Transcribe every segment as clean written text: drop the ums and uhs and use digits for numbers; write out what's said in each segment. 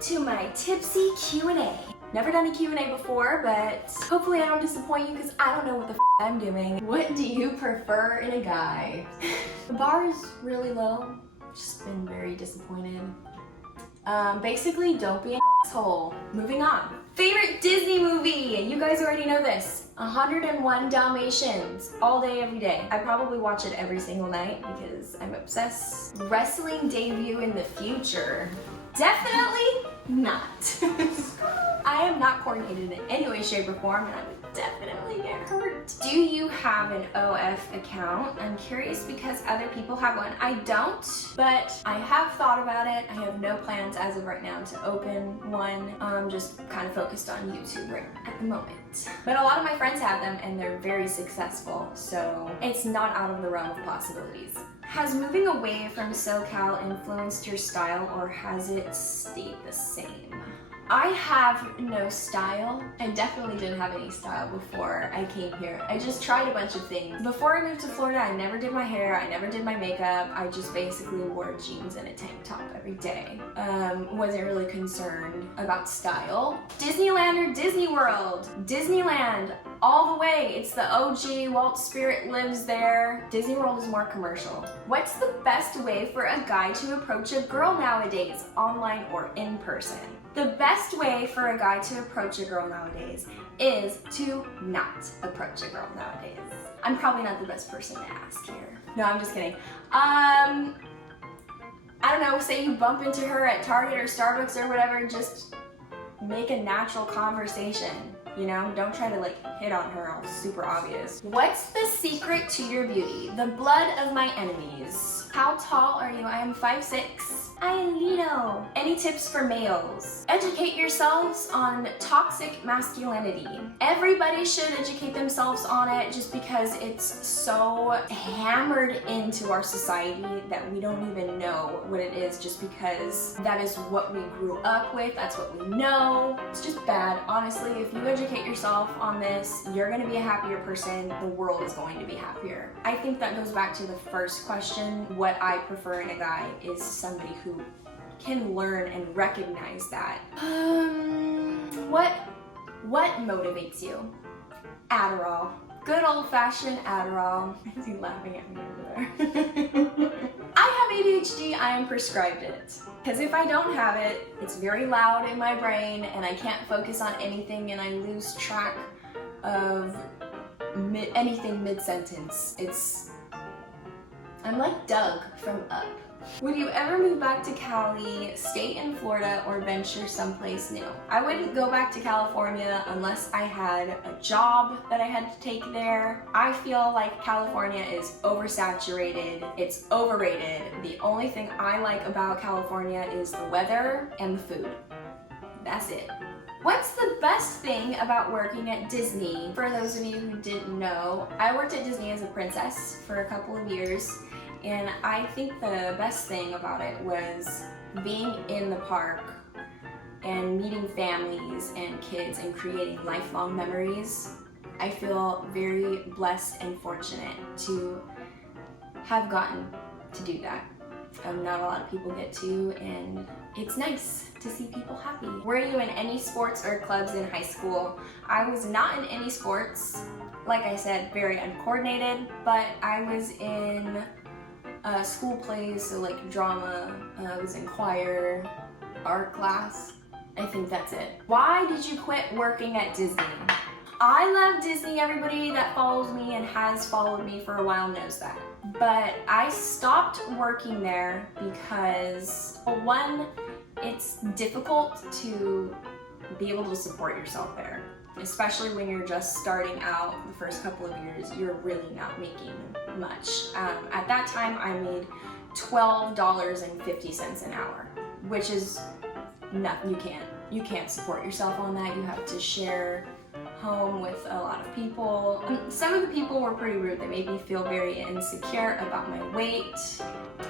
to my tipsy Q&A. Never done a Q&A before, but hopefully I don't disappoint you because I don't know what the I'm doing. What do you prefer in a guy? The bar is really low. Just been very disappointed. Basically, don't be an asshole. Moving on. Favorite Disney movie? You guys already know this. 101 Dalmatians. All day, every day. I probably watch it every single night because I'm obsessed. Wrestling debut in the future? Definitely not. I am not coordinated in any way, shape, or form, and I would definitely get hurt. Do you have an OF account? I'm curious because other people have one. I don't, but I have thought about it. I have no plans as of right now to open one. I'm just kind of focused on YouTube right at the moment. But a lot of my friends have them and they're very successful, so it's not out of the realm of possibilities. Has moving away from SoCal influenced your style or has it stayed the same? I have no style. I definitely didn't have any style before I came here. I just tried a bunch of things. Before I moved to Florida, I never did my hair, I never did my makeup. I just basically wore jeans and a tank top every day. Wasn't really concerned about style. Disneyland or Disney World? Disneyland, all the way. It's the OG, Walt Spirit lives there. Disney World is more commercial. What's the best way for a guy to approach a girl nowadays, online or in person? The best way for a guy to approach a girl nowadays is to not approach a girl nowadays. I'm probably not the best person to ask here. No, I'm just kidding. I don't know, say you bump into her at Target or Starbucks or whatever, just make a natural conversation. You know, don't try to like hit on her all super obvious. What's the secret to your beauty? The blood of my enemies. How tall are you? I am 5'6". I am Lino. Any tips for males? Educate yourselves on toxic masculinity. Everybody should educate themselves on it just because it's so hammered into our society that we don't even know what it is just because that is what we grew up with, that's what we know. It's just bad. Honestly, if you educate yourself on this, you're gonna be a happier person, the world is going to be happier. I think that goes back to the first question. What I prefer in a guy is somebody who can learn and recognize that. What motivates you? Adderall. Good old-fashioned Adderall. Is he laughing at me over there? I have ADHD, I am prescribed it. Because if I don't have it, it's very loud in my brain and I can't focus on anything and I lose track of anything mid-sentence. I'm like Doug from Up. Would you ever move back to Cali, stay in Florida, or venture someplace new? I wouldn't go back to California unless I had a job that I had to take there. I feel like California is oversaturated, it's overrated. The only thing I like about California is the weather and the food. That's it. What's the best thing about working at Disney? For those of you who didn't know, I worked at Disney as a princess for a couple of years. And I think the best thing about it was being in the park and meeting families and kids and creating lifelong memories. I feel very blessed and fortunate to have gotten to do that. Not a lot of people get to, and it's nice to see people happy. Were you in any sports or clubs in high school? I was not in any sports. Like I said, very uncoordinated, but I was in school plays, so like drama, I was in choir, art class. I think that's it. Why did you quit working at Disney? I love Disney. Everybody that follows me and has followed me for a while knows that. But I stopped working there because, one, it's difficult to be able to support yourself there. Especially when you're just starting out the first couple of years, you're really not making much. At that time, I made $12.50 an hour, which is nothing. You can't support yourself on that. You have to share home with a lot of people. Some of the people were pretty rude. They made me feel very insecure about my weight.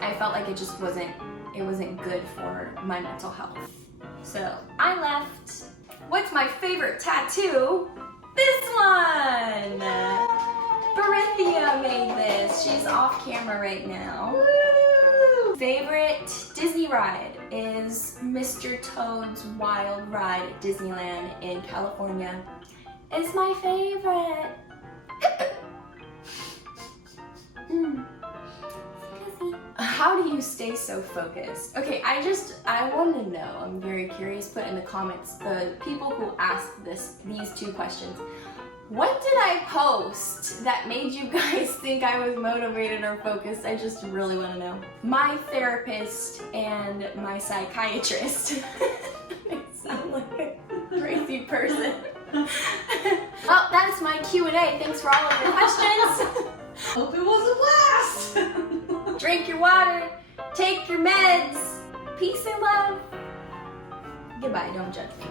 I felt like it just wasn't good for my mental health. So I left. What's my favorite tattoo? This one! Berithia made this. She's off camera right now. Woo! Favorite Disney ride is Mr. Toad's Wild Ride at Disneyland in California. It's my favorite. How do you stay so focused? Okay, I want to know, I'm very curious, put in the comments, the people who asked these two questions. What did I post that made you guys think I was motivated or focused? I just really want to know. My therapist and my psychiatrist. I sound like a crazy person. Well, that's my Q&A. Thanks for all of your questions. Hope it was a blast! Drink your water, take your meds, peace and love. Goodbye, don't judge me.